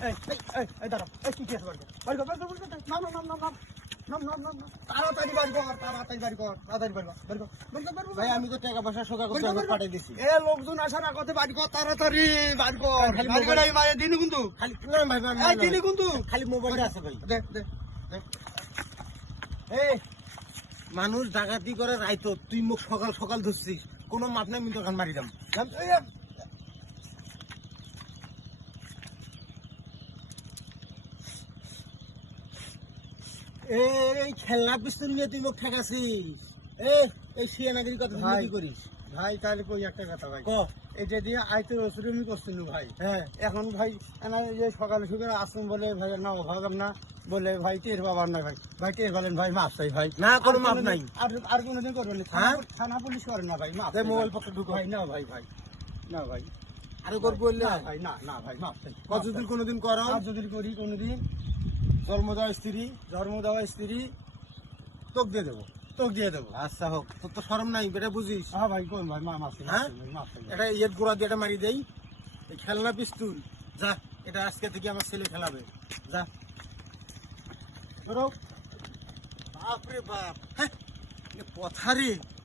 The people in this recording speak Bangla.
এই দাঁড়াও, এই কি কেস বাড়ি কর, বাড়ি কর, বাড়ি কর, বাড়ি কর, নাম, নাম, নাম, নাম, নাম, নাম, নাম, নাম, নাম, তাড়াতাড়ি বাড়ি কর, তাড়াতাড়ি বাড়ি কর, তাড়াতাড়ি বাড়ি কর, বাড়ি কর, বাড়ি কর, বাড়ি কর, ভাই আমি তো টাকা পয়সা সোজা বাড়ি করতে কর, পাঠিয়ে দিছি। এ লোকজন আসার আগতে বাড়ি কর, তাড়াতাড়ি বাড়ি কর, খালি বাড়ি কর, মোবাইল- এই মায়ের দিনই কিন্তু, খালি না ভাই ভাই, এই দিনই কিন্তু, খালি মোবাইলটা আছে ভাই। দে, দে, দে, এই মানুষ ডাকাতি করে রাইতো, তুই মুখ সকাল সকাল ধরছিস, কোনো মাপ নাই, আমি দোকান মারি দাম। এই, এই খেলনা পিস্তল নিয়ে তুই মুখ ঠেকাছিস, এই শিয়ানাগিরি কথা তুই ভাই। কি করিস? ভাই তাহলে কই একটা কথা ভাই, ক এটা দিয়ে আইতে রসুরমি করছিল ভাই, হ্যাঁ এখন ভাই এনা এই যে সকালে সকালে আসুন বলে ভাই না ভাগাম না বলে ভাই টের বাবার না ভাই, ভাই টের বলেন ভাই মাপ চাই ভাই, না, কোনো আর মাপ কোনোদিন- নাই। আর কোনোদিন করবেন না, হ্যাঁ? থানা পুলিশ করেন না ভাই, মাপ দে চাই মোবাইল ভাই। পকেটে ঢুকো। ভাই না ভাই, ভাই না ভাই, আরে কর বললে না ভাই, না না ভাই, মাপ চাই, মাপ কতদিন চাই। কোনোদিন করো আর যদি করি কোনোদিন জন্ম দেওয়া স্ত্রী ধর্ম দেওয়া স্ত্রী তোক দিয়ে দেবো। তোকে দিয়ে দেবো। আচ্ছা হোক, তোর তো শরম নাই, বেটা বুঝিস। হ্যাঁ ভাই কোন ভাই, মাপ চাই, হ্যাঁ? মাপ চাই, এটা ইয়ের গোড়া দিয়ে এটা মারি দেই, এই খেলনা পিস্তুল যা, এটা আজকে থেকে আমার ছেলে খেলাবে, যা ধরো। বাপরে বাপ, হ্যাঁ এ কথা রে,